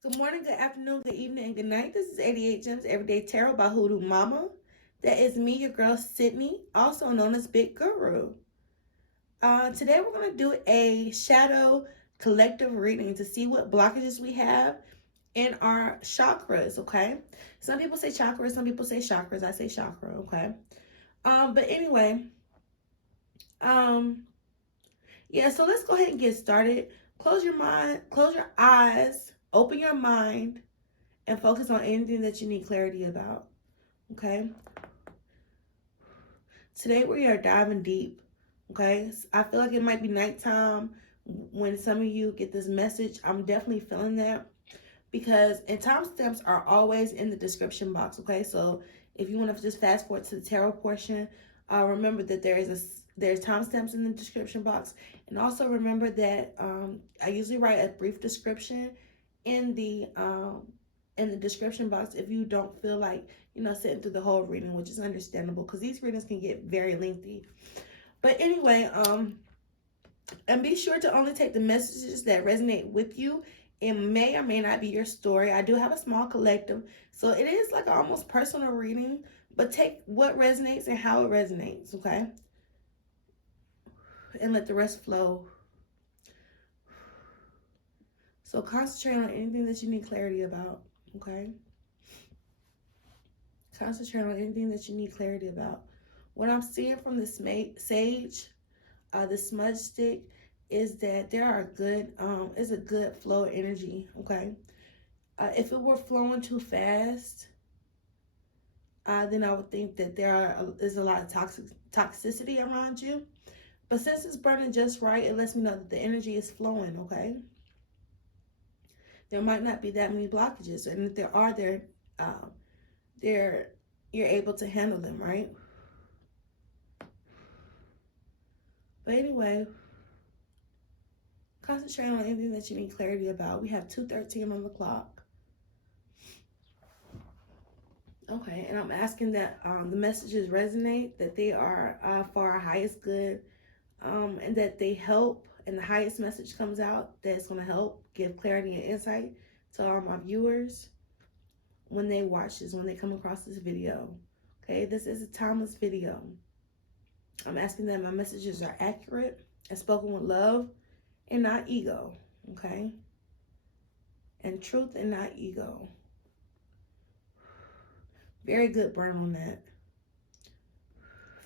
Good morning, good afternoon, good evening, and good night. This is 88 Gems Everyday Tarot by Hoodoo Mama. That is me, your girl Sydney, also known as Big Guru. Today we're going to do a shadow collective reading to see what blockages we have in our chakras, okay? Some people say chakras, some people say chakras. I say chakra, okay? But anyway, um, yeah, so let's go ahead and get started. Close your mind, close your eyes, open your mind, and focus on anything that you need clarity about. Okay. Today we are diving deep. Okay. I feel like it might be nighttime when some of you get this message. I'm definitely feeling that because and timestamps are always in the description box. Okay. So if you want to just fast forward to the tarot portion, remember that there's timestamps in the description box, and also remember that I usually write a brief description in the description box if you don't feel like sitting through the whole reading, which is understandable because these readings can get very lengthy. But anyway, and be sure to only take the messages that resonate with you. It may or may not be your story. I do have a small collective, so it is like an almost personal reading, but take what resonates and how it resonates, okay? And let the rest flow. So concentrate on anything that you need clarity about, okay? Concentrate on anything that you need clarity about. What I'm seeing from the sage, the smudge stick, is that there are is a good flow of energy, okay? If it were flowing too fast, then I would think that is a lot of toxicity around you. But since it's burning just right, it lets me know that the energy is flowing, okay? There might not be that many blockages, and if there are, you're able to handle them, right? But anyway, concentrate on anything that you need clarity about. We have 2:13 on the clock. Okay, and I'm asking that the messages resonate, that they are for our highest good, and that they help, and the highest message comes out that's going to help give clarity and insight to all my viewers when they watch this, when they come across this video. Okay, this is a timeless video. I'm asking that my messages are accurate and spoken with love and not ego, okay? And truth and not ego. Very good burn on that.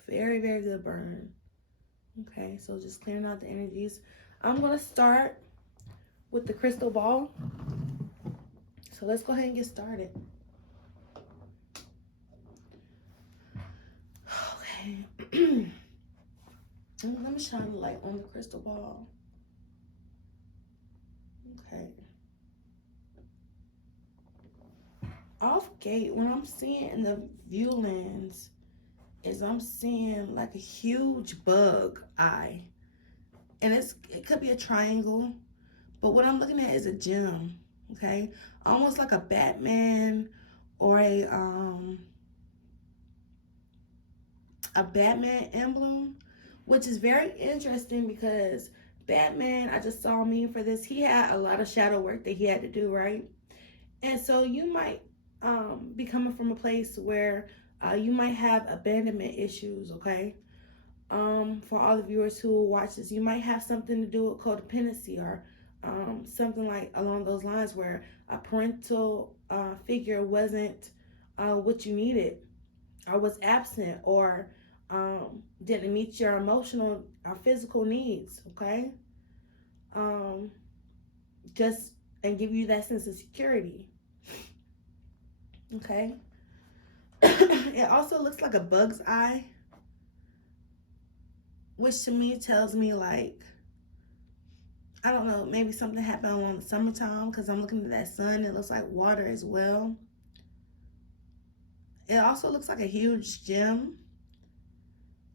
Very, very good burn. Okay, so just clearing out the energies. I'm going to start with the crystal ball. So let's go ahead and get started. Okay. Let me shine the light on the crystal ball. Okay. Off gate, what I'm seeing in the view lens is I'm seeing like a huge bug eye. And it could be a triangle, but what I'm looking at is a gem, okay? Almost like a Batman or a Batman emblem, which is very interesting because Batman, I just saw a meme for this, he had a lot of shadow work that he had to do, right? And so you might be coming from a place where you might have abandonment issues, okay? For all the viewers who will watch this, you might have something to do with codependency or something like along those lines where a parental figure wasn't what you needed or was absent or didn't meet your emotional or physical needs, okay? Just and give you that sense of security, okay? It also looks like a bug's eye, which to me tells me like, I don't know, maybe something happened along the summertime because I'm looking at that sun. It looks like water as well. It also looks like a huge gem,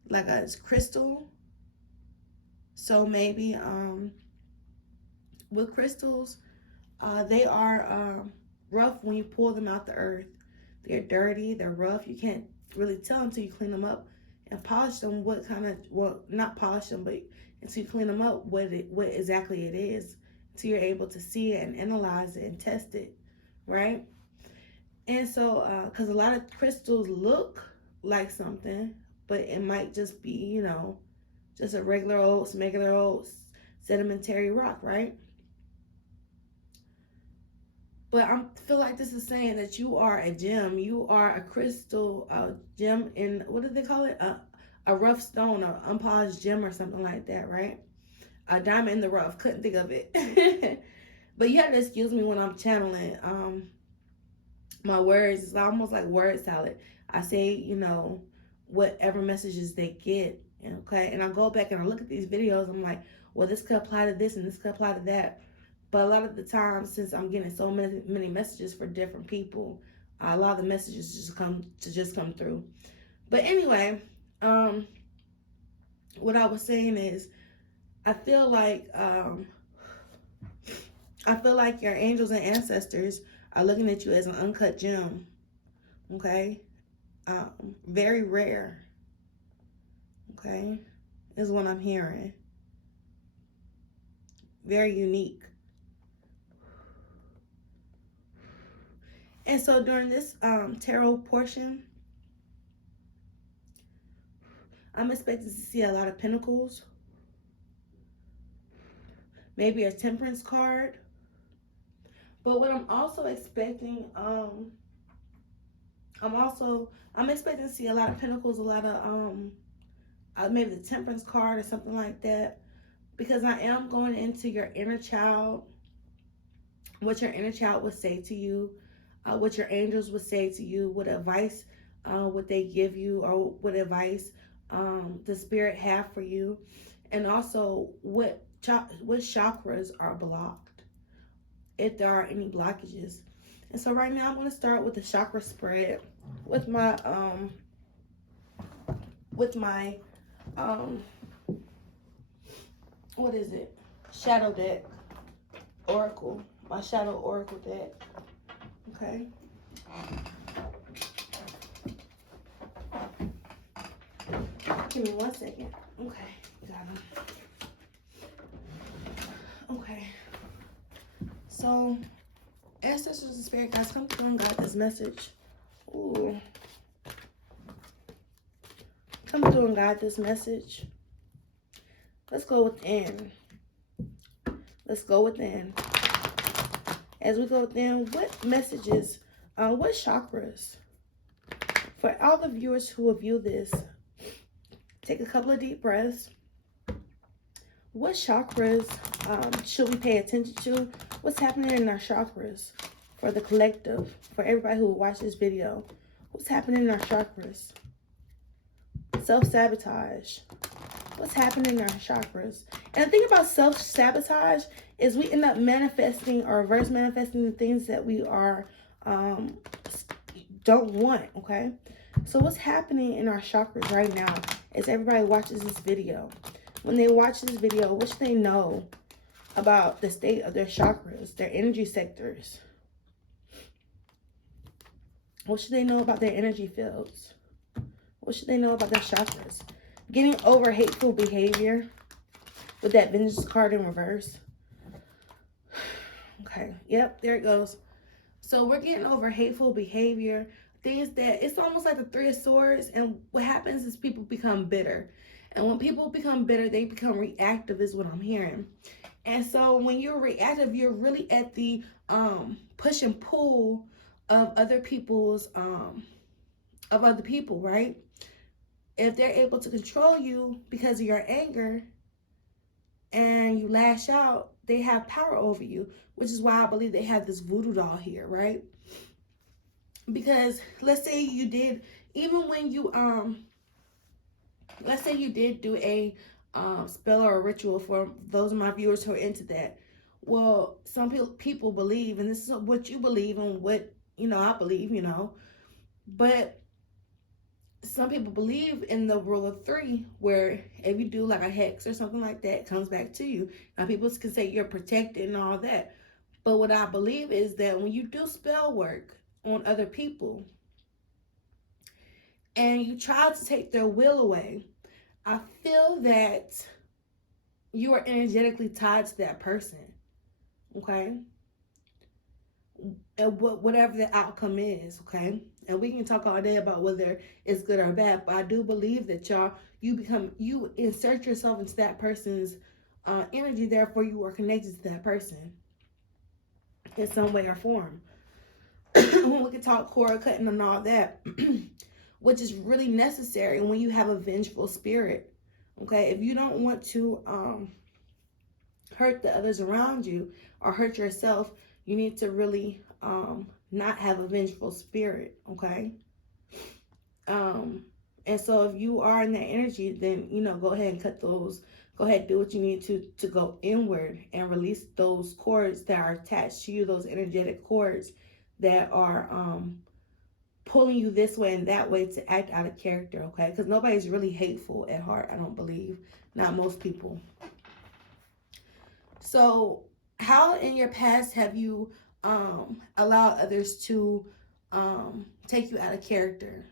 like a crystal. So maybe with crystals, they are rough when you pull them out the earth. They're dirty, they're rough. You can't really tell until you clean them up and polish them not polish them, but until you clean them up, what exactly it is, till you're able to see it and analyze it and test it, right? And so, because a lot of crystals look like something, but it might just be, just a regular old sedimentary rock, right? But I feel like this is saying that you are a gem. You are a crystal, a gem in, what do they call it? A rough stone, an unpolished gem or something like that, right? A diamond in the rough. Couldn't think of it. But you have to excuse me when I'm channeling my words. It's almost like word salad. I say, whatever messages they get, okay? And I go back and I look at these videos. I'm like, well, this could apply to this and this could apply to that. But a lot of the time, since I'm getting so many messages for different people, a lot of the messages just come through. But anyway, what I was saying is, I feel like your angels and ancestors are looking at you as an uncut gem. Okay, very rare. Okay, is what I'm hearing. Very unique. And so during this tarot portion, I'm expecting to see a lot of pentacles. Maybe a temperance card. But what I'm also expecting, I'm expecting to see a lot of pentacles, a lot of maybe the temperance card or something like that. Because I am going into your inner child, what your inner child would say to you, what your angels would say to you, what advice would they give you, or what advice the spirit have for you, and also what chakras are blocked, if there are any blockages. And so right now I'm going to start with the chakra spread with my what is it? Shadow deck oracle. My shadow oracle deck. Okay. Give me 1 second. Okay, got him. Okay. So, ancestors and spirit guides, come through and guide this message. Ooh. Come through and guide this message. Let's go within. Let's go within. As we go within, what messages, what chakras? For all the viewers who will view this, take a couple of deep breaths. What chakras should we pay attention to? What's happening in our chakras? For the collective, for everybody who will watch this video, what's happening in our chakras? Self-sabotage. What's happening in our chakras? And the thing about self-sabotage is we end up manifesting or reverse manifesting the things that we are don't want, okay? So what's happening in our chakras right now as everybody watches this video? When they watch this video, what should they know about the state of their chakras, their energy sectors? What should they know about their energy fields? What should they know about their chakras? Getting over hateful behavior with that vengeance card in reverse. Okay, yep, there it goes. So we're getting over hateful behavior, things that, it's almost like the Three of Swords, and what happens is people become bitter. And when people become bitter, they become reactive is what I'm hearing. And so when you're reactive, you're really at the push and pull of other people's, of other people, right? If they're able to control you because of your anger and you lash out, they have power over you, which is why I believe they have this voodoo doll here, right? Because let's say you did, even when you, let's say you did do a spell or a ritual, for those of my viewers who are into that. Well, some people believe, and this is what you believe and what, I believe, but some people believe in the rule of three, where if you do like a hex or something like that, it comes back to you. Now, people can say you're protected and all that. But what I believe is that when you do spell work on other people and you try to take their will away, I feel that you are energetically tied to that person. okay? And whatever the outcome is, okay? And we can talk all day about whether it's good or bad, but I do believe that you insert yourself into that person's energy, therefore you are connected to that person in some way or form. When we can talk cord cutting and all that, which is really necessary when you have a vengeful spirit. Okay, if you don't want to hurt the others around you or hurt yourself, you need to really not have a vengeful spirit. Okay. Um, and so if you are in that energy, then go ahead and cut those. Go ahead, do what you need to go inward and release those cords that are attached to you, those energetic cords that are pulling you this way and that way to act out of character, okay? Because nobody's really hateful at heart, I don't believe. Not most people. So, how in your past have you allowed others to take you out of character,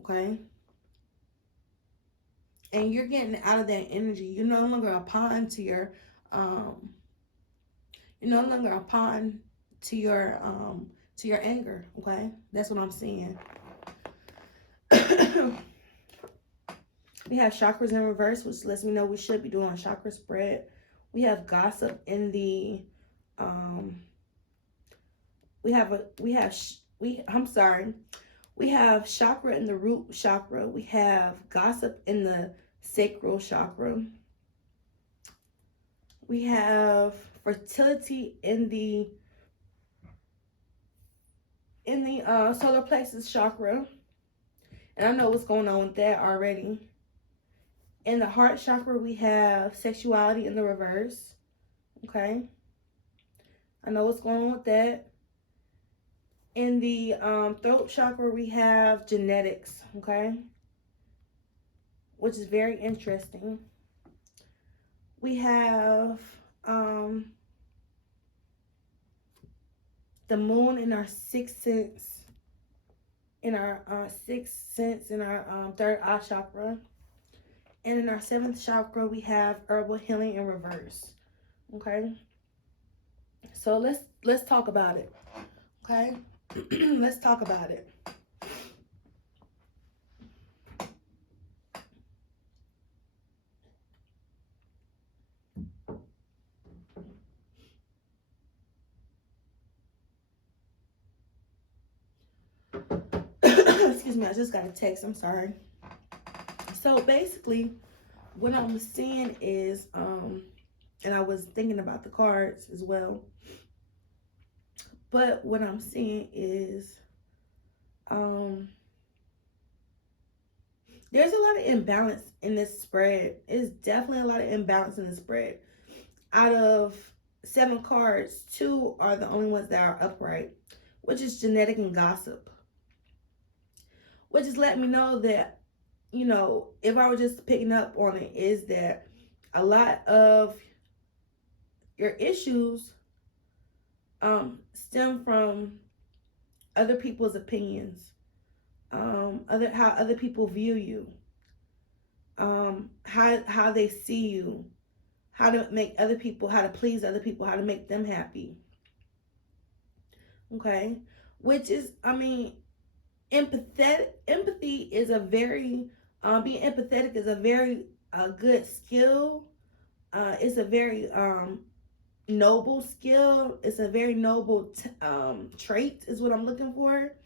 okay? And you're getting out of that energy. You're no longer a pawn to your you're no longer a pawn to your anger, okay? That's what I'm seeing. We have chakras in reverse, which lets me know we should be doing a chakra spread. We have gossip in the we have chakra in the root chakra. We have gossip in the sacral chakra. We have fertility in the solar plexus chakra. And I know what's going on with that already. In the heart chakra, we have sexuality in the reverse. Okay. I know what's going on with that. In the throat chakra, we have genetics. Okay. Which is very interesting. We have the moon in our sixth sense. In our third eye chakra. And in our seventh chakra, we have herbal healing in reverse. Okay. So let's talk about it. Okay. Let's talk about it. Excuse me, I just got a text. I'm sorry. So basically, what I'm seeing is, and I was thinking about the cards as well. But what I'm seeing is, there's a lot of imbalance in this spread. It's definitely a lot of imbalance in the spread. Out of 7 cards, 2 are the only ones that are upright, which is genetic and gossip. Which is letting me know that, if I were just picking up on it, is that a lot of your issues stem from other people's opinions, how other people view you, how they see you, how to please other people, how to make them happy. Okay, which is, empathy is a very being empathetic is a very good skill. It's a very noble skill. It's a very noble trait is what I'm looking for.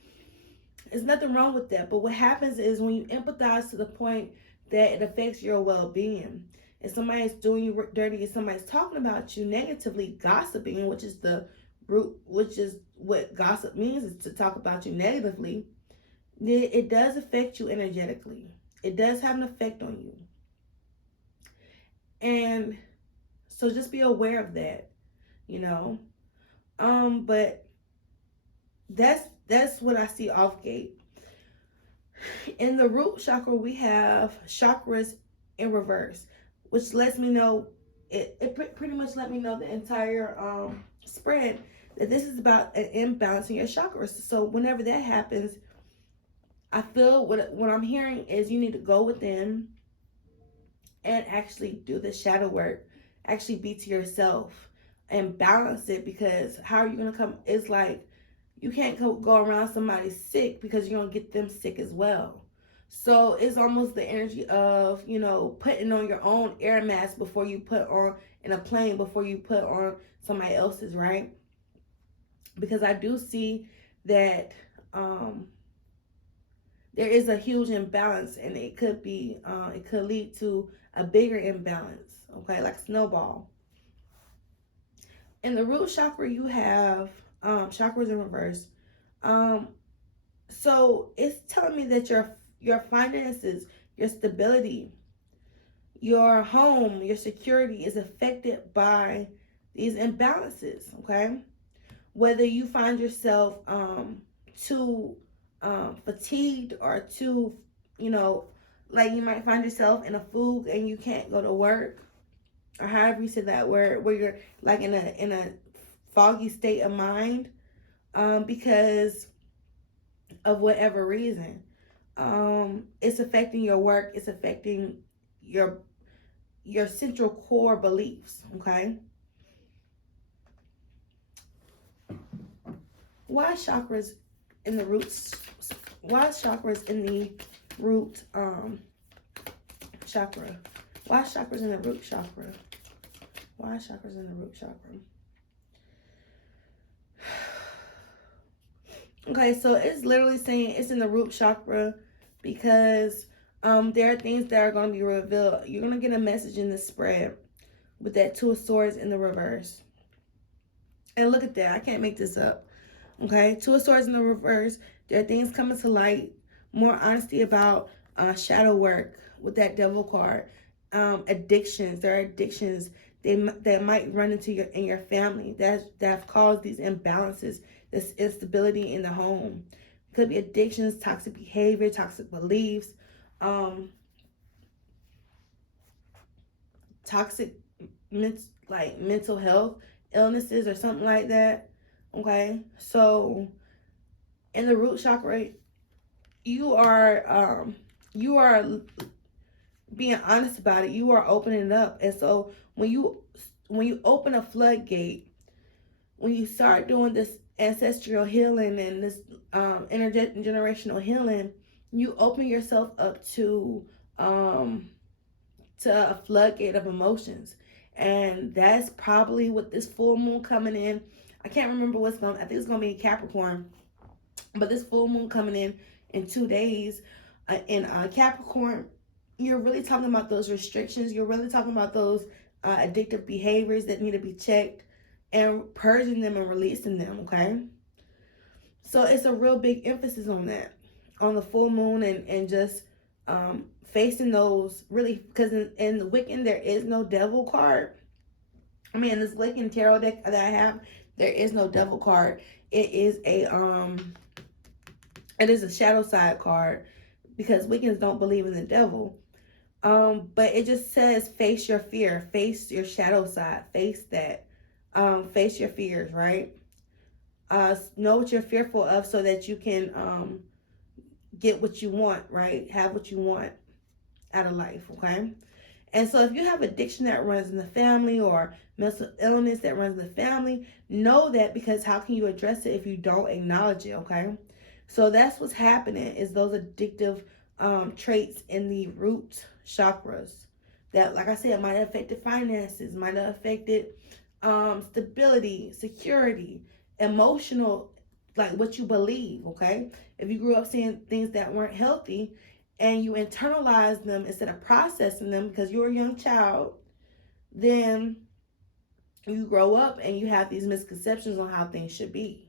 There's nothing wrong with that. But what happens is when you empathize to the point that it affects your well-being. If somebody's doing you dirty, if somebody's talking about you negatively, gossiping, which is what gossip means, is to talk about you negatively, it does affect you energetically. It does have an effect on you. And so just be aware of that, but that's what I see off gate. In the root chakra, we have chakras in reverse, which lets me know, it pretty much let me know the entire spread, that this is about an imbalance in your chakras. So whenever that happens, I feel what I'm hearing is you need to go within and actually do the shadow work, actually be to yourself, and balance it, because how are you going to come? It's like you can't go around somebody sick because you're going to get them sick as well. So it's almost the energy of, you know, putting on your own air mask before you put on in a plane, before you put on somebody else's, right? Because I do see that there is a huge imbalance, and it could be it could lead to a bigger imbalance, okay, like snowball. In the root chakra, you have chakras in reverse. So it's telling me that your finances, your stability, your home, your security is affected by these imbalances, okay? Whether you find yourself too fatigued, or too, you know, like you might find yourself in a fugue and you can't go to work, or however you say that word, where you're like in a foggy state of mind, because of whatever reason. It's affecting your work. It's affecting your central core beliefs. Okay. Why chakras in the roots? Why chakras in the root chakra? Why chakras in the root chakra? Why chakras in the root chakra? Okay, so it's literally saying it's in the root chakra because there are things that are going to be revealed. You're going to get a message in the spread with that Two of Swords in the reverse. And look at that. I can't make this up. Okay, Two of Swords in the reverse. There are things coming to light. More honesty about shadow work with that Devil card. Addictions. There are addictions that might run into your family that have caused these imbalances, this instability in the home. Could be addictions, toxic behavior, toxic beliefs, toxic mental health illnesses or something like that. Okay, so in the root chakra, you are being honest about it. You are opening it up, and so when you open a floodgate, when you start doing this ancestral healing and this intergenerational healing, you open yourself up to a floodgate of emotions. And that's probably with this full moon coming in. I can't remember what's going. I think it's going to be Capricorn, but this full moon coming in 2 days in Capricorn, you're really talking about those restrictions. You're really talking about those addictive behaviors that need to be checked, and purging them and releasing them, okay? So it's a real big emphasis on that, on the full moon, and just facing those, really, because in the Wiccan, there is no devil card. I mean, in this Wiccan tarot deck that I have, there is no devil card. It is a shadow side card, because Wiccans don't believe in the devil. But it just says face your fear, face your shadow side, face that. Face your fears, right? Know what you're fearful of so that you can get what you want, right? Have what you want out of life, okay? And so if you have addiction that runs in the family, or mental illness that runs in the family, know that, because how can you address it if you don't acknowledge it, okay? So that's what's happening, is those addictive traits in the root chakras that, like I said, might have affected finances, might have affected stability, security, emotional, like what you believe, okay? If you grew up seeing things that weren't healthy and you internalize them instead of processing them because you're a young child, then you grow up and you have these misconceptions on how things should be,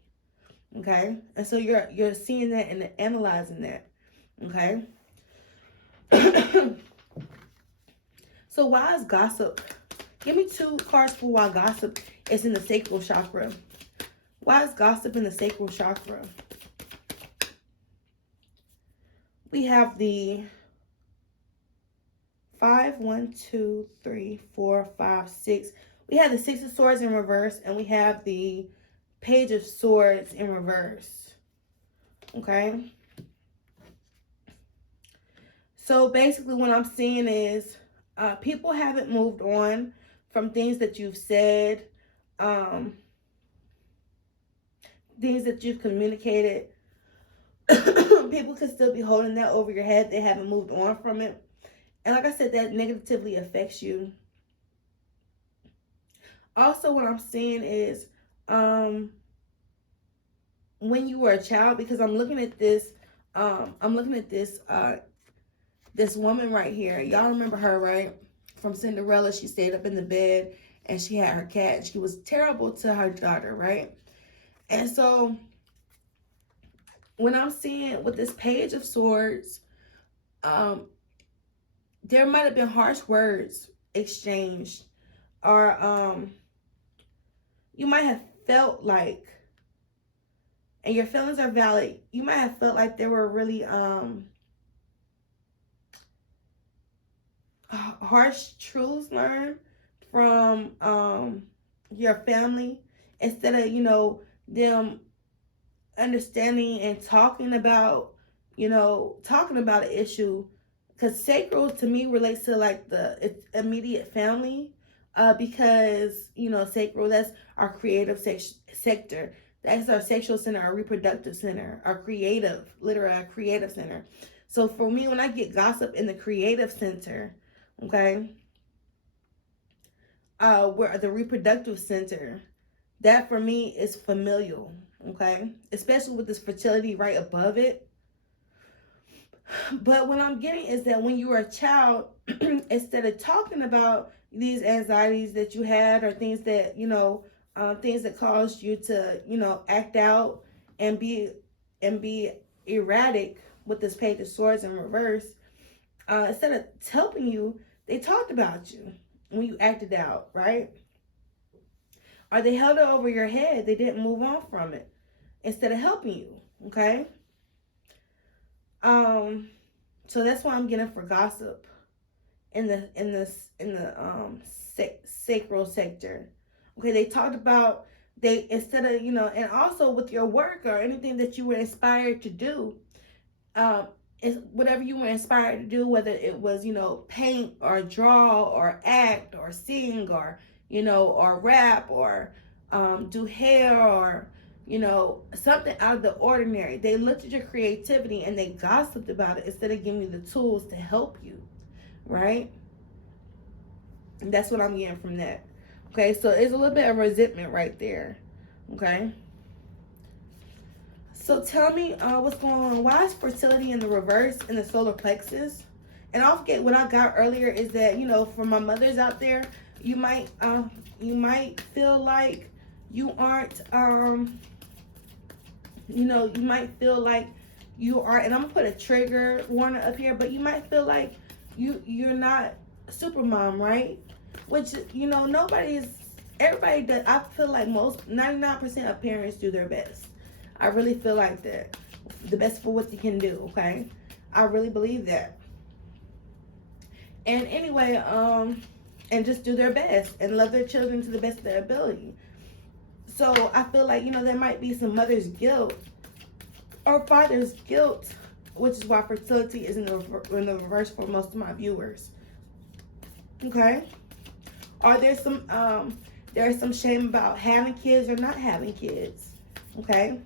okay? And so you're seeing that and analyzing that, okay? So why is gossip? Give me 2 cards for why gossip is in the sacral chakra. Why is gossip in the sacral chakra? We have the 5, 1, 2, 3, 4, 5, 6. We have the 6 of Swords in reverse, and we have the Page of Swords in reverse. Okay? So basically what I'm seeing is people haven't moved on from things that you've said, things that you've communicated. People could still be holding that over your head. They haven't moved on from it. And like I said, that negatively affects you. Also, what I'm seeing is when you were a child, because I'm looking at this, this woman right here. Y'all remember her, right? From Cinderella, she stayed up in the bed and she had her cat. She was terrible to her daughter, right? And so when I'm seeing with this Page of Swords, there might have been harsh words exchanged, or you might have felt like, and your feelings are valid, you might have felt like there were really harsh truths learned from your family, instead of, you know, them understanding and talking about an issue. Because sacral to me relates to like the immediate family, because, you know, sacral, that's our creative sector. That's our sexual center, our reproductive center, our creative, literally our creative center. So for me, when I get gossip in the creative center, okay, where the reproductive center, that for me is familial, okay, especially with this fertility right above it. But what I'm getting is that when you were a child, instead of talking about these anxieties that you had, or things that, you know, things that caused you to, you know, act out and be erratic with this Page of Swords in reverse, instead of helping you, they talked about you when you acted out, right? Or they held it over your head. They didn't move on from it instead of helping you, okay? So that's why I'm getting for gossip in the sacral sector. Okay, they talked about, they, instead of, you know, and also with your work or anything that you were inspired to do, whatever you were inspired to do, whether it was, you know, paint or draw or act or sing or, you know, or rap or do hair or, you know, something out of the ordinary. They looked at your creativity and they gossiped about it instead of giving you the tools to help you, right? And that's what I'm getting from that. Okay, so it's a little bit of resentment right there. Okay. So tell me what's going on. Why is fertility in the reverse in the solar plexus? And I'll forget what I got earlier is that, you know, for my mothers out there, you might feel like you aren't, you know, you might feel like you are, and I'm gonna put a trigger warning up here, but you might feel like you're not super mom, right? Which, you know, everybody does. I feel like 99% of parents do their best. I really feel like that. The best for what they can do, okay? I really believe that. And anyway, and just do their best and love their children to the best of their ability. So I feel like, you know, there might be some mother's guilt or father's guilt, which is why fertility is in the reverse for most of my viewers. Okay? Or there's some shame about having kids or not having kids. Okay?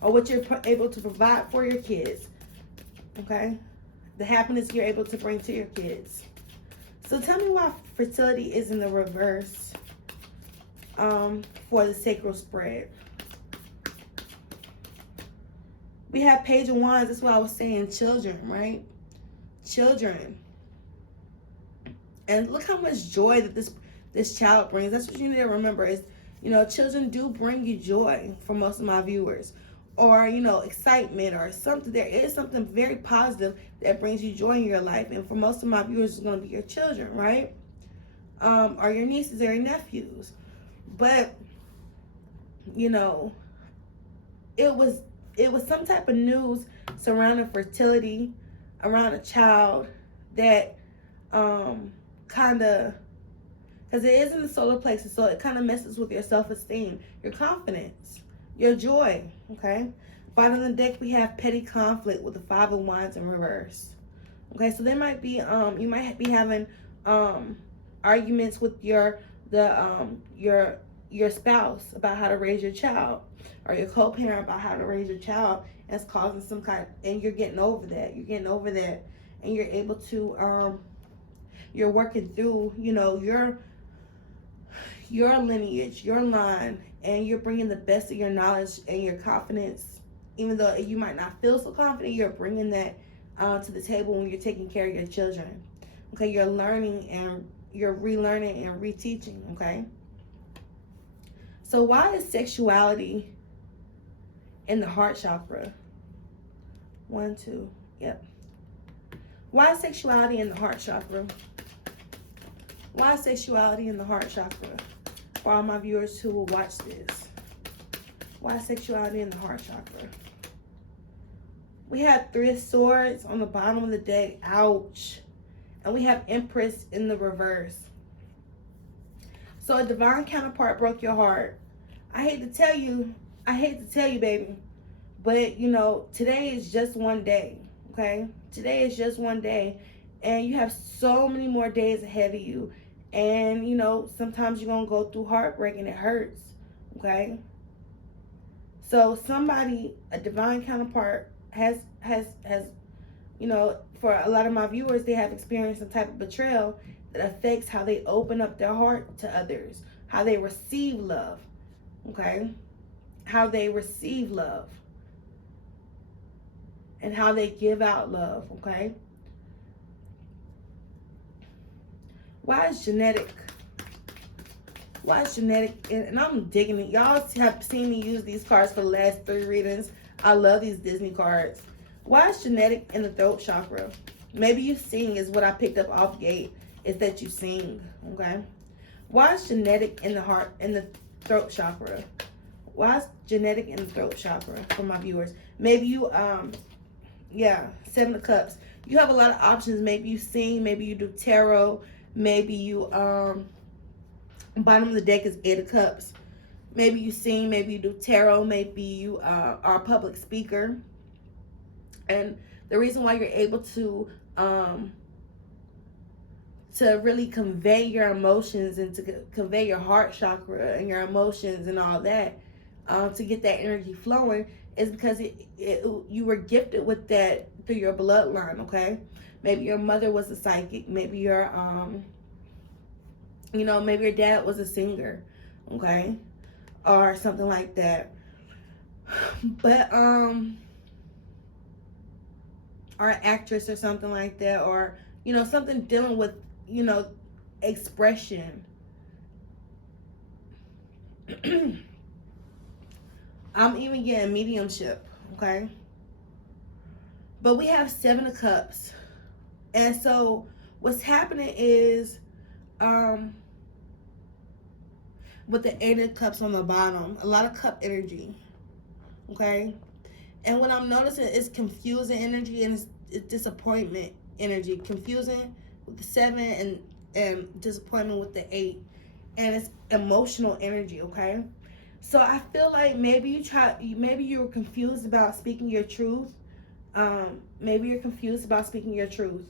Or what you're able to provide for your kids. Okay? The happiness you're able to bring to your kids. So tell me why fertility is in the reverse for the sacral spread. We have Page of Wands. That's what I was saying. Children, right? Children. And look how much joy that this child brings. That's what you need to remember is, you know, children do bring you joy for most of my viewers. Or, you know, excitement or something. There is something very positive that brings you joy in your life. And for most of my viewers, it's going to be your children, right? Or your nieces or your nephews. But, you know, it was some type of news surrounding fertility around a child that kind of, because it is in the solar plexus, so it kind of messes with your self-esteem, your confidence, your joy. Okay, bottom of the deck we have petty conflict with the Five of Wands in reverse. Okay, so there might be you might be having arguments with the your spouse about how to raise your child, or your co-parent about how to raise your child, and it's causing some kind, and you're getting over that. You're getting over that, and you're able to you're working through, you know, your lineage, your line, and you're bringing the best of your knowledge and your confidence. Even though you might not feel so confident, you're bringing that to the table when you're taking care of your children. Okay, you're learning and you're relearning and reteaching. Okay. So why is sexuality in the heart chakra? 1, 2, yep. Why is sexuality in the heart chakra? Why is sexuality in the heart chakra? For all my viewers who will watch this. Why is sexuality in the heart chakra? We have 3 of Swords on the bottom of the deck. Ouch. And we have Empress in the reverse. So a divine counterpart broke your heart. I hate to tell you, baby. But, you know, today is just one day. Okay? Today is just one day. And you have so many more days ahead of you. And, you know, sometimes you're going to go through heartbreak and it hurts. Okay? So somebody, a divine counterpart, has, you know, for a lot of my viewers, they have experienced some type of betrayal that affects how they open up their heart to others, how they receive love. Okay? How they receive love. And how they give out love. Okay? Why is genetic? Why is genetic? And I'm digging it. Y'all have seen me use these cards for the last 3 readings. I love these Disney cards. Why is genetic in the throat chakra? Maybe you sing is what I picked up off gate. Is that you sing. Okay. Why is genetic in the heart, in the throat chakra? Why is genetic in the throat chakra for my viewers? Maybe you, yeah, 7 of Cups. You have a lot of options. Maybe you sing. Maybe you do tarot. Maybe you, bottom of the deck is 8 of Cups. Maybe you sing, maybe you do tarot, maybe you are a public speaker. And the reason why you're able to really convey your emotions and to convey your heart chakra and your emotions and all that, to get that energy flowing, is because you were gifted with that through your bloodline. Okay, maybe your mother was a psychic, maybe your you know, maybe your dad was a singer, okay, or something like that. But or an actress or something like that, or, you know, something dealing with, you know, expression. I'm even getting mediumship, okay? But we have 7 of Cups. And so what's happening is with the 8 of Cups on the bottom, a lot of cup energy, okay? And what I'm noticing is confusing energy, and it's disappointment energy. Confusing with the 7 and disappointment with the 8. And it's emotional energy, okay? So I feel like maybe you were confused about speaking your truth. Maybe you're confused about speaking your truth.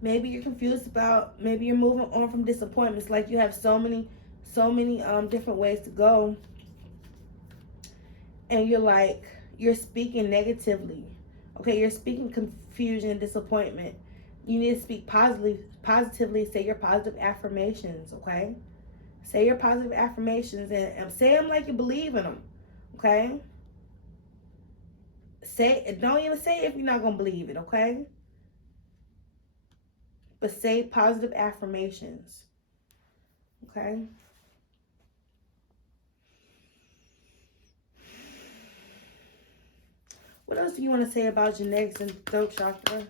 Maybe you're confused about, maybe you're moving on from disappointments. Like you have so many different ways to go. And you're speaking negatively. Okay, you're speaking confusion, disappointment. You need to speak positively, say your positive affirmations, okay? Say your positive affirmations and say them like you believe in them, okay? Don't even say it if you're not going to believe it, okay? But say positive affirmations, okay? What else do you want to say about genetics and throat chakra?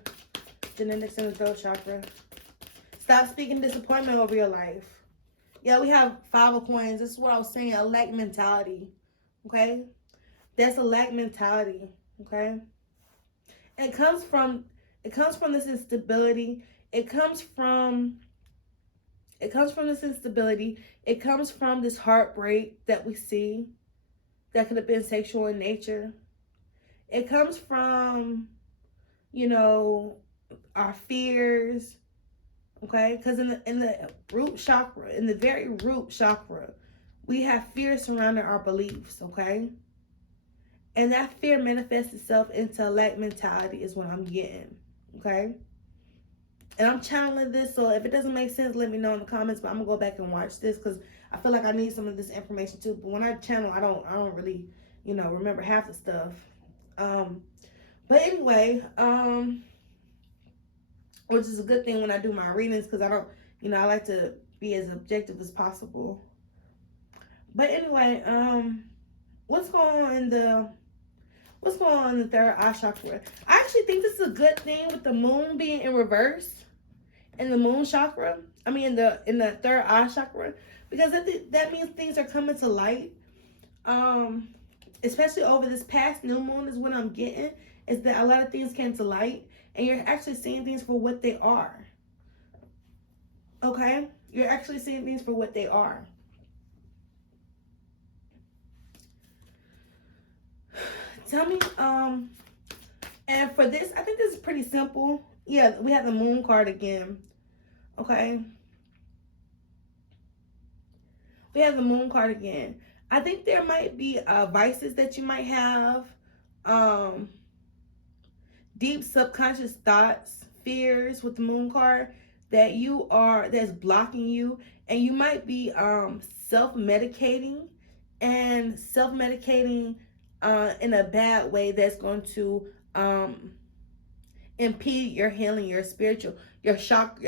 Genetics and the throat chakra. Stop speaking disappointment over your life. Yeah, we have 5 of Coins. This is what I was saying, a lack mentality, okay? That's a lack mentality, okay? And it comes from this instability. It comes from this instability. It comes from this heartbreak that we see that could have been sexual in nature. It comes from, you know, our fears, Okay, because in the root chakra, in the very root chakra, we have fear surrounding our beliefs. Okay, and that fear manifests itself into a lack mentality is what I'm getting. Okay, and I'm channeling this, so if it doesn't make sense, let me know in the comments. But I'm gonna go back and watch this because I feel like I need some of this information too. But when I channel, I don't really, remember half the stuff. But anyway, which is a good thing when I do my readings because I don't, I like to be as objective as possible. But anyway, what's going on in the third eye chakra? I actually think this is a good thing with the moon being in reverse in the moon chakra. I mean, in the third eye chakra, because that means things are coming to light. Especially over this past new moon is what I'm getting, is that a lot of things came to light and you're actually seeing things for what they are. Okay? You're actually seeing things for what they are. Tell me, and for this, I think this is pretty simple. Yeah, we have the moon card again. Okay? We have the moon card again. I think there might be vices that you might have, deep subconscious thoughts, fears with the moon card that's blocking you, and you might be self-medicating in a bad way that's going to impede your healing, your spiritual, your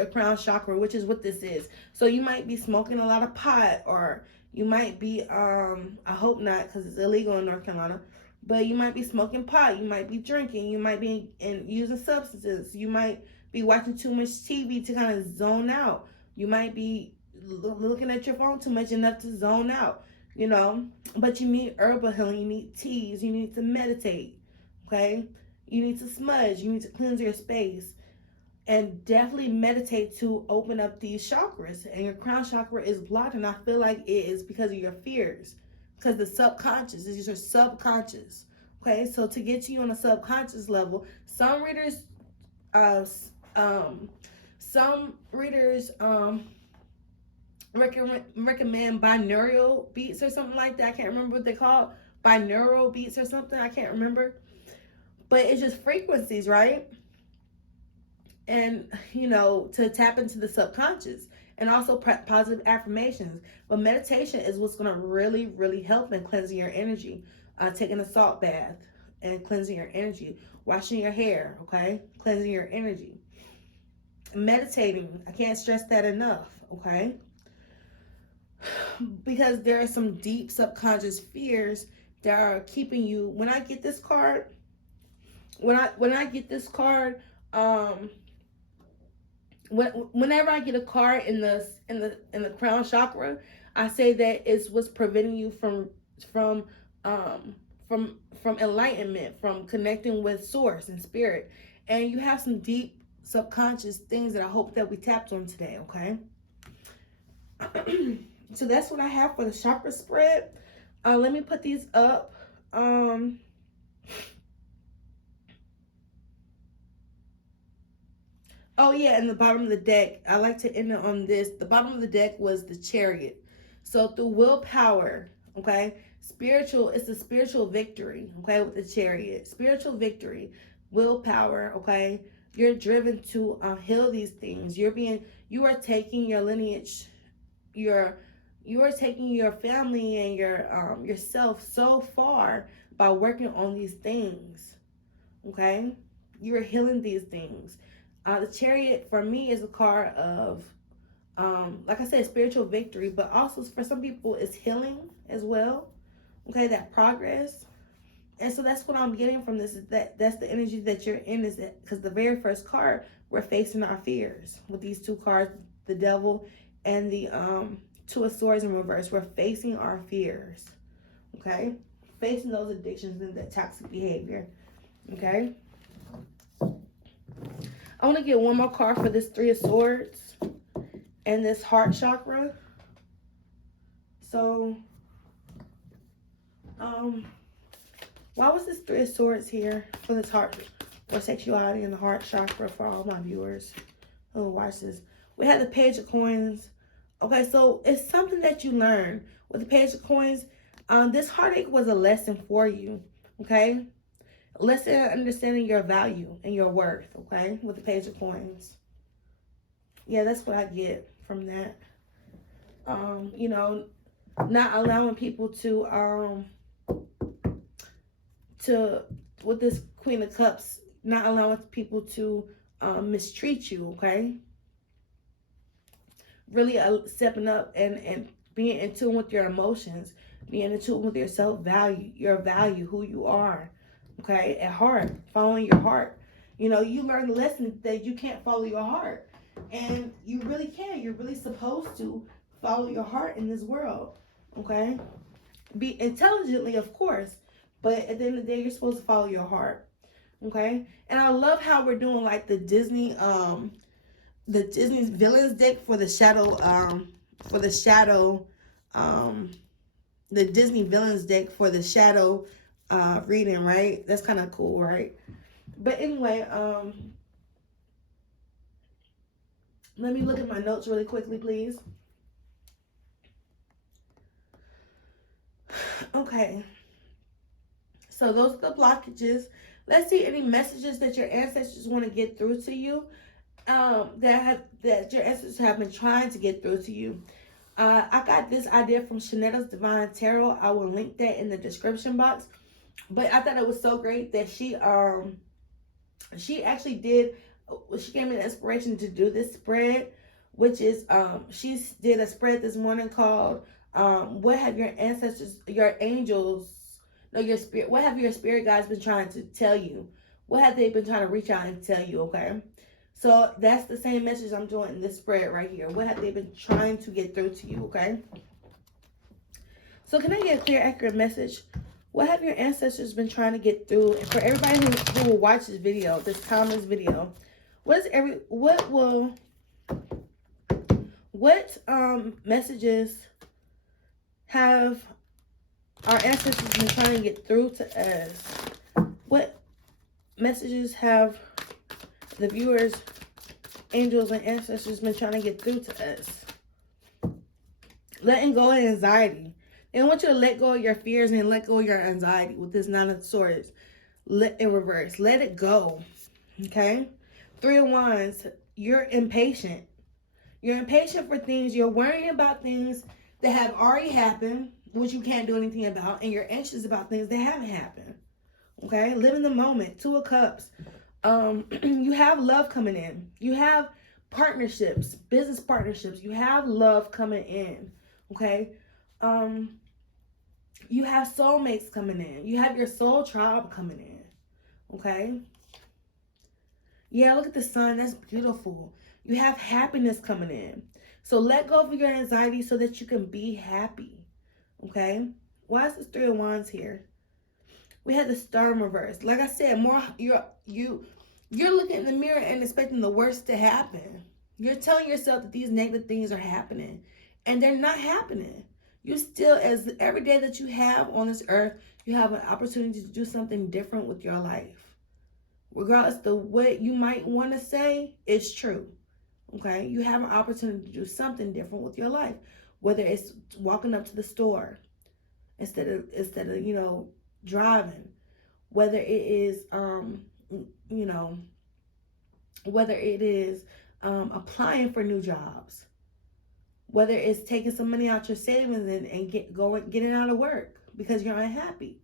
crown chakra, which is what this is. So you might be smoking a lot of pot, or you might be I hope not, because it's illegal in North Carolina, but you might be smoking pot, you might be drinking, you might be using substances, you might be watching too much TV to kind of zone out, you might be looking at your phone too much enough to zone out, but you need herbal healing, you need teas, you need to meditate. Okay, you need to smudge, you need to cleanse your space, and definitely meditate to open up these chakras. And your crown chakra is blocked, and I feel like it is because of your fears, because the subconscious is your subconscious. Okay, so to get to you on a subconscious level, some readers recommend binaural beats or something like that. I can't remember what they call it. Binaural beats or something, I can't remember. But it's just frequencies, right? And, to tap into the subconscious, and also positive affirmations. But meditation is what's going to really, really help in cleansing your energy. Taking a salt bath and cleansing your energy. Washing your hair, okay? Cleansing your energy. Meditating, I can't stress that enough, okay? Because there are some deep subconscious fears that are keeping you. When I get this card, whenever I get a card in the crown chakra, I say that it's what's preventing you from enlightenment, from connecting with source and spirit. And you have some deep subconscious things that I hope that we tapped on today, okay? So that's what I have for the chakra spread. Let me put these up. Oh yeah, and the bottom of the deck, I like to end it on this. The bottom of the deck was the Chariot. So through willpower, okay, it's the spiritual victory, okay, with the Chariot. Spiritual victory, willpower, okay. You're driven to heal these things. You are taking your lineage, you are taking your family and yourself so far by working on these things, okay. You are healing these things. The Chariot for me is a card of, like I said, spiritual victory, but also for some people it's healing as well. Okay, that progress. And so that's what I'm getting from this, is that's the energy that you're in, is that because the very first card, we're facing our fears with these two cards, the Devil and the Two of Swords in reverse. We're facing our fears. Okay, facing those addictions and that toxic behavior. Okay. I want to get one more card for this Three of Swords and this heart chakra. So, why was this Three of Swords here for this heart, for sexuality and the heart chakra for all my viewers who watch this? We have the Page of Coins. Okay, so it's something that you learn with the Page of Coins. This heartache was a lesson for you. Okay, lesson in understanding your value and your worth. Okay, with the Page of Coins. Yeah, that's what I get from that. You know, not allowing people to with this Queen of Cups, not allowing people to mistreat you. Okay, really stepping up and being in tune with your emotions, being in tune with your self-value, your value, who you are. Okay, at heart, following your heart. You know, you learn the lesson that you can't follow your heart, and you really can. You're really supposed to follow your heart in this world. Okay, be intelligently, of course, but at the end of the day, you're supposed to follow your heart. Okay, and I love how we're doing like the Disney villains deck for the shadow um the Disney villains deck for the shadow reading, right? That's kind of cool, right? But anyway, let me look at my notes really quickly, please. Okay, so those are the blockages. Let's see any messages that your ancestors want to get through to you, that your ancestors have been trying to get through to you. I got this idea from Shonetta's Divine Tarot. I will link that in the description box. But I thought it was so great that she actually did. She gave me the inspiration to do this spread, which is she did a spread this morning called what have your ancestors, your angels, no, your spirit, what have your spirit guides been trying to tell you? What have they been trying to reach out and tell you? Okay. So that's the same message I'm doing in this spread right here. What have they been trying to get through to you, okay? So can I get a clear, accurate message? What have your ancestors been trying to get through? For everybody who will watch this video, this timeless video, what messages have our ancestors been trying to get through to us? What messages have the viewers, angels, and ancestors been trying to get through to us? Letting go of anxiety. They want you to let go of your fears and let go of your anxiety with this Nine of Swords. In reverse. Let it go. Okay? Three of Wands. You're impatient. You're impatient for things. You're worrying about things that have already happened, which you can't do anything about. And you're anxious about things that haven't happened. Okay? Live in the moment. Two of Cups. You have love coming in. You have partnerships, business partnerships. You have love coming in. Okay? You have soulmates coming in. You have your soul tribe coming in. Okay? Yeah, look at the sun. That's beautiful. You have happiness coming in. So let go of your anxiety so that you can be happy. Okay? Why is this Three of Wands here? We had the Star in reverse. Like I said, you're looking in the mirror and expecting the worst to happen. You're telling yourself that these negative things are happening, and they're not happening. You still, as every day that you have on this earth, you have an opportunity to do something different with your life. Regardless of what you might want to say, it's true. Okay? You have an opportunity to do something different with your life. Whether it's walking up to the store instead of driving. Whether it is whether it is applying for new jobs, whether it's taking some money out your savings and getting out of work because you're unhappy,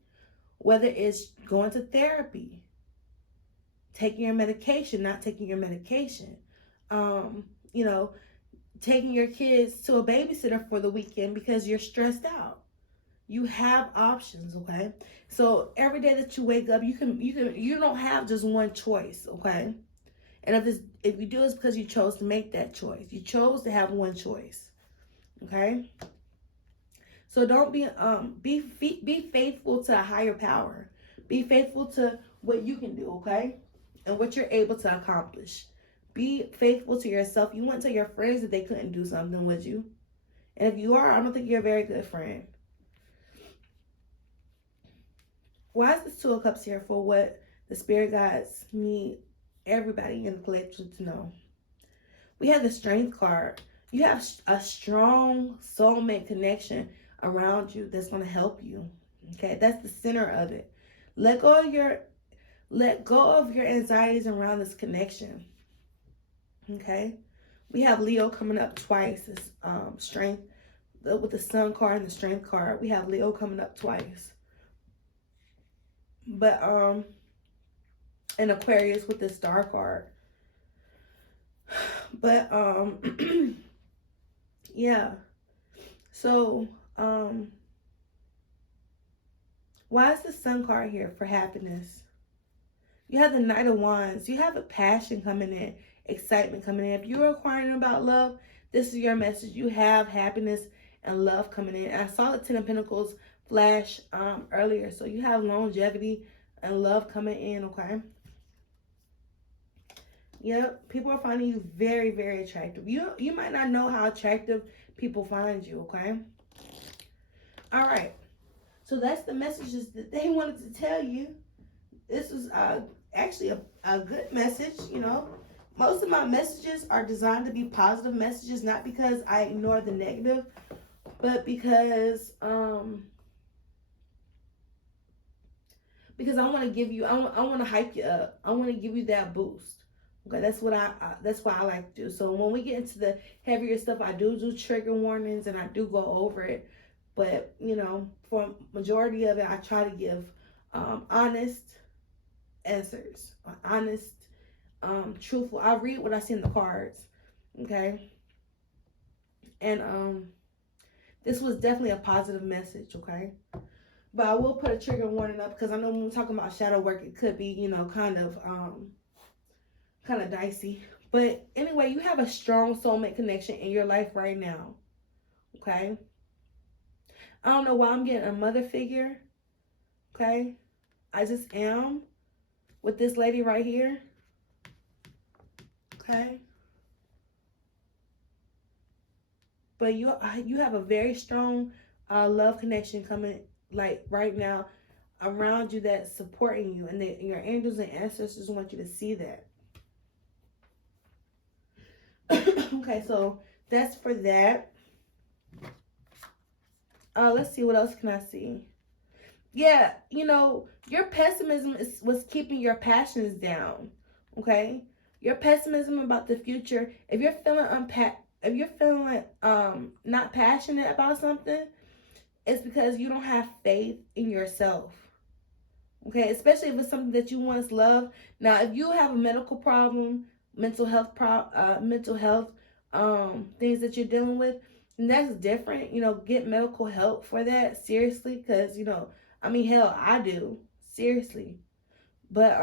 whether it's going to therapy, taking your medication, not taking your medication, taking your kids to a babysitter for the weekend because you're stressed out. You have options, okay? So every day that you wake up, you don't have just one choice, okay? And if you do, it's because you chose to make that choice. You chose to have one choice, okay? So don't be faithful to a higher power. Be faithful to what you can do, okay? And what you're able to accomplish. Be faithful to yourself. You wouldn't tell your friends that they couldn't do something, would you? And if you are, I don't think you're a very good friend. Why is this Two of Cups here for what the spirit guides need everybody in the collection to know? We have the Strength card. You have a strong soulmate connection around you that's going to help you. Okay, that's the center of it. Let go of your anxieties around this connection. Okay, we have Leo coming up twice. It's Strength with the Sun card and the Strength card. We have Leo coming up twice. But and Aquarius with the Star card. But yeah. So why is the Sun card here for happiness? You have the Knight of Wands. You have a passion coming in, excitement coming in. If you're inquiring about love, this is your message. You have happiness and love coming in. And I saw the Ten of Pentacles flash earlier. So you have longevity and love coming in, okay? Yep, people are finding you very, very attractive. You might not know how attractive people find you, okay? All right. So that's the messages that they wanted to tell you. This is actually a good message, you know. Most of my messages are designed to be positive messages, not because I ignore the negative, but because I want to give you, I want to hype you up. I want to give you that boost. Okay, that's what that's why I like to do. So when we get into the heavier stuff, I do trigger warnings and I do go over it. But you know, for majority of it, I try to give honest answers, honest, truthful. I read what I see in the cards. Okay, and this was definitely a positive message. Okay. But I will put a trigger warning up because I know when we're talking about shadow work, it could be, you know, kind of dicey. But anyway, you have a strong soulmate connection in your life right now. Okay? I don't know why I'm getting a mother figure. Okay? I just am with this lady right here. Okay? But you have a very strong love connection coming, like, right now around you that's supporting you. And your angels and ancestors want you to see that. Okay, so that's for that. Let's see, what else can I see? Yeah, you know, your pessimism was keeping your passions down. Okay, your pessimism about the future. If you're feeling not passionate about something, it's because you don't have faith in yourself. Okay, especially if it's something that you once loved. Now, if you have a medical problem, mental health things that you're dealing with, and that's different. You know, get medical help for that, seriously, because, you know, I mean, hell, I do, seriously. But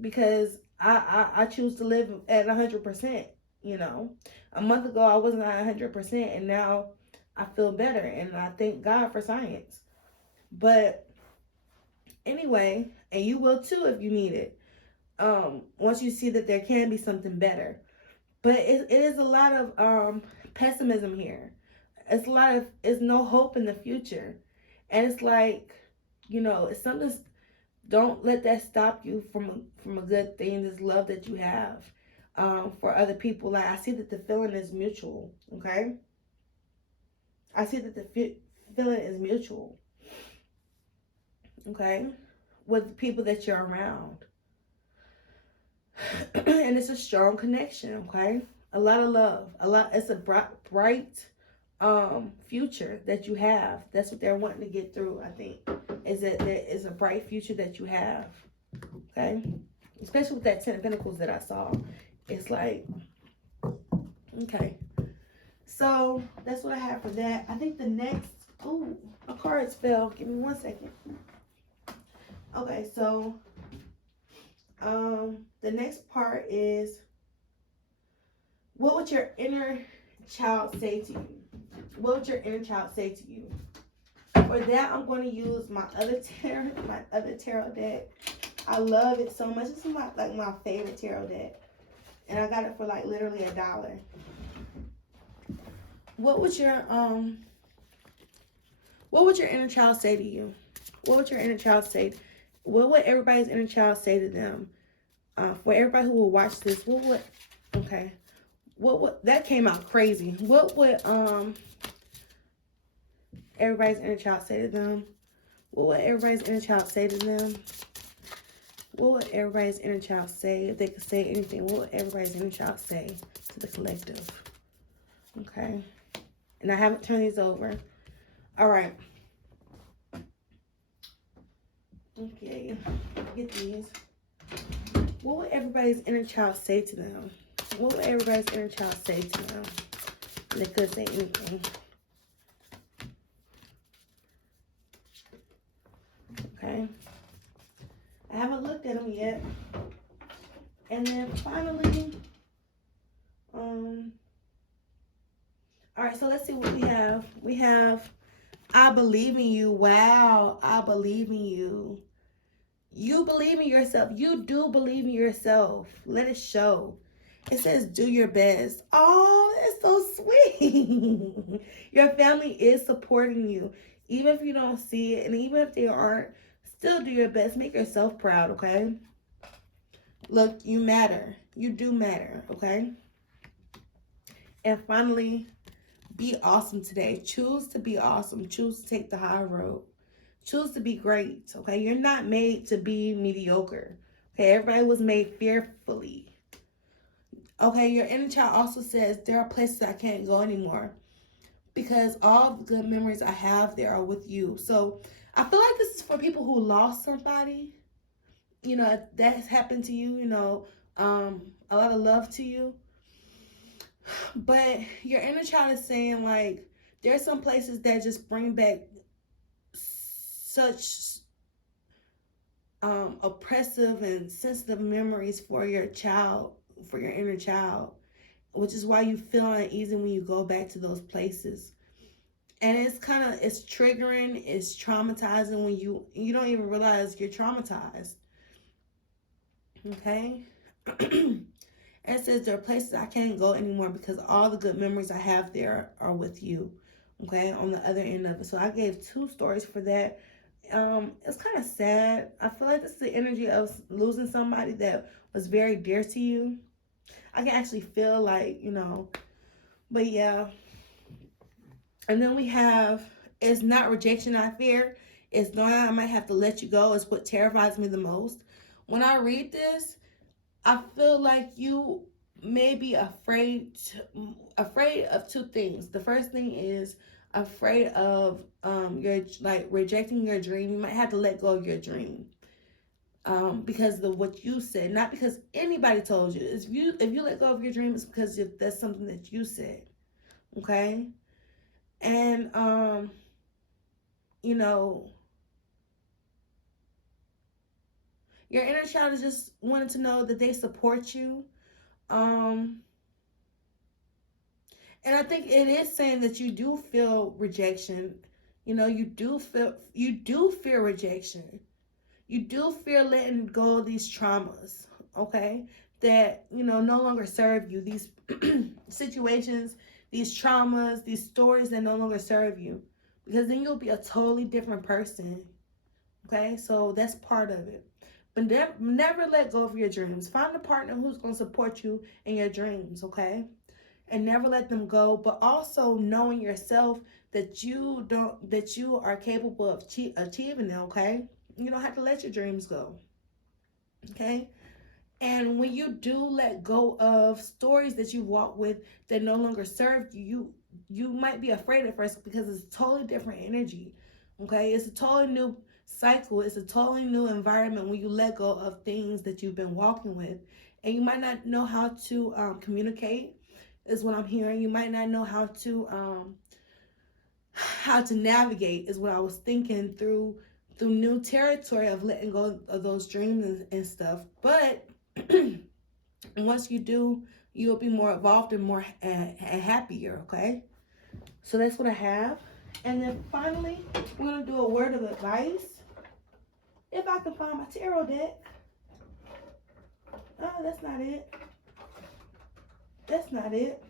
because I choose to live at 100%, you know. A month ago I wasn't at 100%, and now I feel better, and I thank God for science. But anyway, and you will too if you need it. Once you see that there can be something better. But it is a lot of pessimism here. It's no hope in the future. And it's like, you know, it's something. Don't let that stop you from a good thing, this love that you have for other people. Like, I see that the feeling is mutual, okay? I see that the feeling is mutual, okay? With the people that you're around. And it's a strong connection, okay? A lot of love. It's a bright future that you have. That's what they're wanting to get through, I think. Is that there is a bright future that you have. Okay? Especially with that Ten of Pentacles that I saw. It's like, okay. So that's what I have for that. I think the next, oh, my cards fell. Give me 1 second. Okay, so the next part is, what would your inner child say to you? What would your inner child say to you? For that, I'm going to use my other tarot deck. I love it so much. This is my favorite tarot deck, and I got it for like literally $1. What would your inner child say to you? What would your inner child say? What would everybody's inner child say to them? For everybody who will watch this, okay. what would, that came out crazy. What would everybody's inner child say to them? What would everybody's inner child say to them? What would everybody's inner child say? If they could say anything, what would everybody's inner child say to the collective? Okay. And I haven't turned these over. All right. Okay. Get these. What would everybody's inner child say to them? What would everybody's inner child say to them? They could say anything. Okay. I haven't looked at them yet. And then finally, all right, so let's see what we have. We have, I believe in you. Wow, I believe in you. You believe in yourself. You do believe in yourself. Let it show. It says, do your best. Oh, that's so sweet. Your family is supporting you. Even if you don't see it, and even if they aren't, still do your best. Make yourself proud, okay? Look, you matter. You do matter, okay? And finally, be awesome today. Choose to be awesome. Choose to take the high road. Choose to be great, okay? You're not made to be mediocre, okay? Everybody was made fearfully. Okay, your inner child also says, there are places I can't go anymore because all the good memories I have there are with you. So I feel like this is for people who lost somebody. You know, if that has happened to you, you know, a lot of love to you. But your inner child is saying, like, there's some places that just bring back such oppressive and sensitive memories for your child, for your inner child, which is why you feel uneasy when you go back to those places. And it's it's triggering, it's traumatizing when you don't even realize you're traumatized. Okay? It says there are places I can't go anymore because all the good memories I have there are with you. Okay, on the other end of it. So I gave 2 stories for that. It's kind of sad. I feel like this is the energy of losing somebody that was very dear to you. I can actually feel like, you know, but yeah. And then we have, it's not rejection I fear. It's knowing I might have to let you go is what terrifies me the most. When I read this, I feel like you may be afraid of 2 things. The first thing is afraid of your, like, rejecting your dream. You might have to let go of your dream because of what you said, not because anybody told you. If you let go of your dream, it's because that's something that you said. Okay, and you know, your inner child is just wanting to know that they support you. And I think it is saying that you do feel rejection. You know, you do fear rejection. You do fear letting go of these traumas, okay? That, you know, no longer serve you. These situations, these traumas, these stories that no longer serve you. Because then you'll be a totally different person. Okay? So that's part of it. But never let go of your dreams. Find a partner who's going to support you in your dreams, okay? And never let them go, but also knowing yourself that you are capable of achieving them, okay? You don't have to let your dreams go, okay? And when you do let go of stories that you walk with that no longer serve you, you might be afraid at first because it's totally different energy, okay? It's a totally new cycle. It's a totally new environment when you let go of things that you've been walking with. And you might not know how to communicate, is what I'm hearing. You might not know how to navigate, is what I was thinking, through new territory of letting go of those dreams and stuff. But once you do, you'll be more evolved and more happier, okay? So that's what I have. And then finally, we're going to do a word of advice. If I can find my tarot deck. Oh, that's not it. That's not it.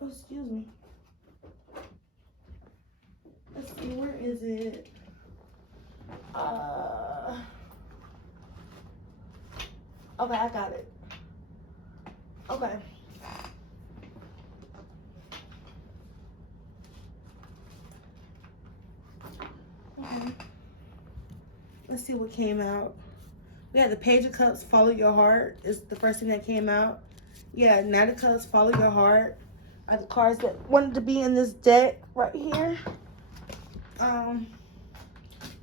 Oh, excuse me. Let's see, where is it? Okay, I got it. Okay. Okay. Let's see what came out. We had the Page of Cups, Follow Your Heart is the first thing that came out. Yeah, Knight of Cups, Follow Your Heart are the cards that wanted to be in this deck right here.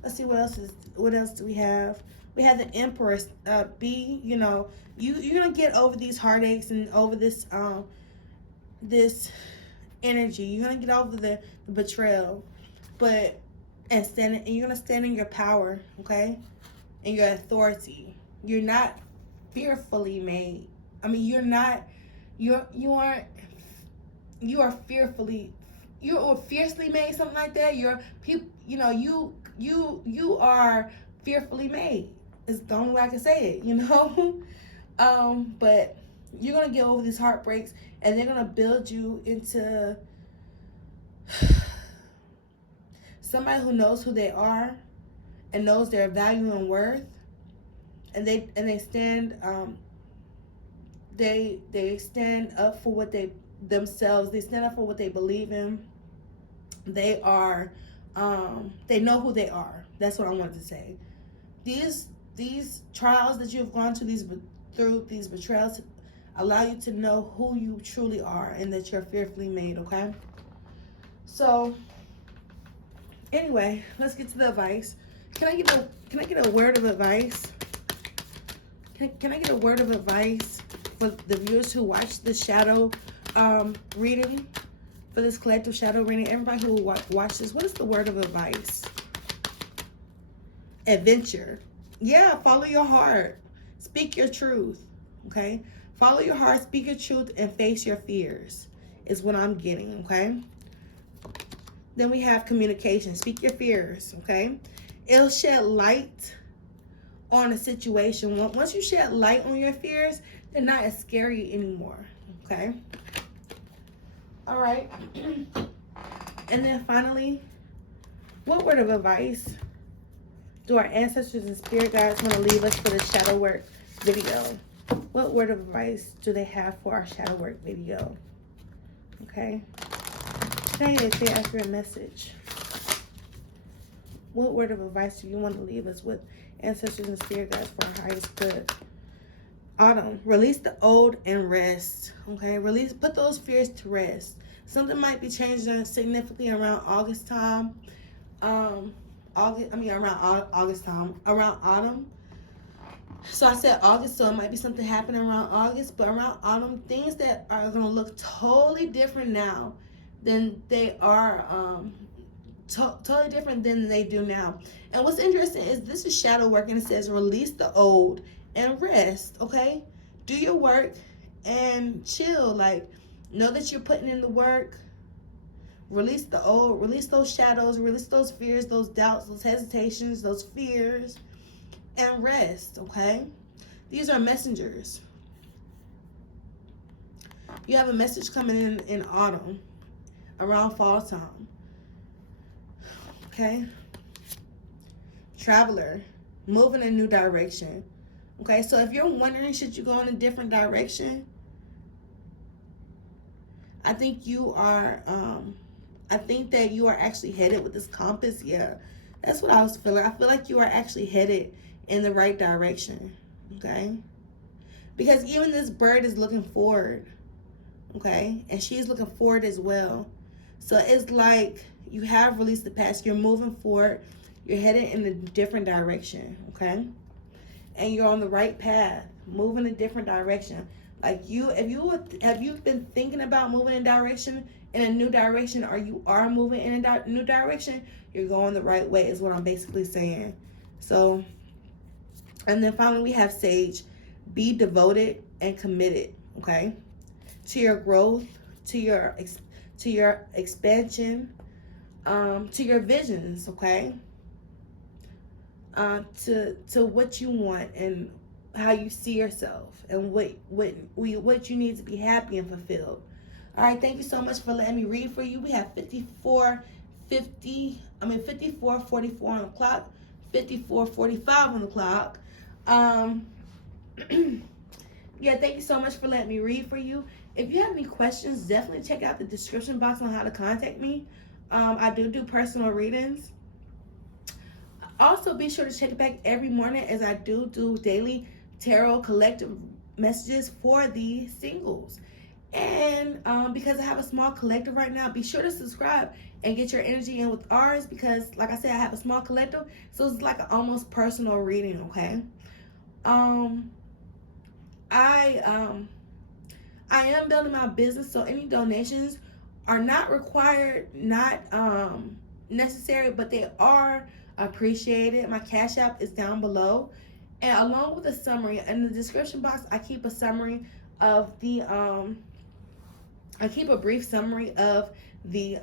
Let's see what else do we have? We have the Empress. You're gonna get over these heartaches and over this this energy. You're gonna get over the betrayal, but and you're gonna stand in your power, okay, and your authority. You're not fearfully made. I mean, you are fearfully, you are fiercely made, something like that. You're people, you are fearfully made. It's the only way I can say it, but you're gonna get over these heartbreaks, and they're gonna build you into somebody who knows who they are and knows their value and worth, and they stand they stand up for what they themselves. They stand up for what they believe in. They are they know who they are. That's what I wanted to say. These trials that you've gone through these betrayals allow you to know who you truly are and that you're fearfully made, okay? So anyway, let's get to the advice. Can I get a word of advice? Can I get a word of advice for the viewers who watch the shadow reading, for this collective shadow reading? Everybody who watch this, what is the word of advice? Adventure. Yeah, follow your heart. Speak your truth, okay? Follow your heart, speak your truth, and face your fears is what I'm getting, okay? Then we have communication. Speak your fears, okay? It'll shed light on a situation. Once you shed light on your fears, they're not as scary anymore, okay? All right. And then finally, what word of advice do our ancestors and spirit guides want to leave us for the shadow work video? What word of advice do they have for our shadow work video? Okay. Can I get a clear, accurate message? What word of advice do you want to leave us with, ancestors and spirit guides, for our highest good? Autumn. Release the old and rest. Okay. Put those fears to rest. Something might be changing significantly around August time. Around August time. Around autumn. So I said August, so it might be something happening around August, but around autumn, things that are going to look totally different now than they are, totally different than they do now. And what's interesting is this is shadow work, and it says release the old and rest, okay? Do your work and chill. Like, know that you're putting in the work. Release the old, release those shadows, release those fears, those doubts, those hesitations, those fears, and rest, okay? These are messengers. You have a message coming in autumn, around fall time, okay? Traveler, move in a new direction, okay? So if you're wondering, should you go in a different direction? I think you are, I think that you are actually headed with this compass. Yeah, that's what I was feeling. I feel like you are actually headed in the right direction, okay? Because even this bird is looking forward, okay? And she's looking forward as well. So it's like you have released the past. You're moving forward. You're headed in a different direction, okay? And you're on the right path, moving in a different direction. Like have you been thinking about moving in a new direction, or you are moving in a new direction, you're going the right way is what I'm basically saying. So, and then finally we have Sage. Be devoted and committed, okay, to your growth, to your expansion, to your visions, okay, to what you want and how you see yourself and what you need to be happy and fulfilled. All right, thank you so much for letting me read for you. We have 54:44 on the clock, 54:45 on the clock. yeah, thank you so much for letting me read for you. If you have any questions, definitely check out the description box on how to contact me. I do personal readings. Also, be sure to check back every morning as I do daily tarot collective messages for the singles. And because I have a small collective right now, be sure to subscribe and get your energy in with ours, because like I said, I have a small collective, so it's like an almost personal reading. Okay. I am building my business, so any donations are not required, not necessary, but they are appreciated. My Cash App is down below, and along with a summary in the description box, I keep a summary of the I keep a brief summary of the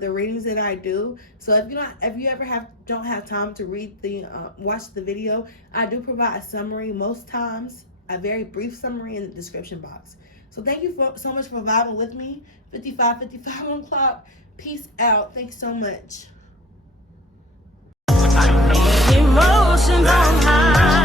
readings that I do. So if you ever don't have time to read the watch the video, I do provide a summary most times, a very brief summary in the description box. So thank you so much for vibing with me. 55 on the clock. Peace out. Thanks so much. Emotions on high.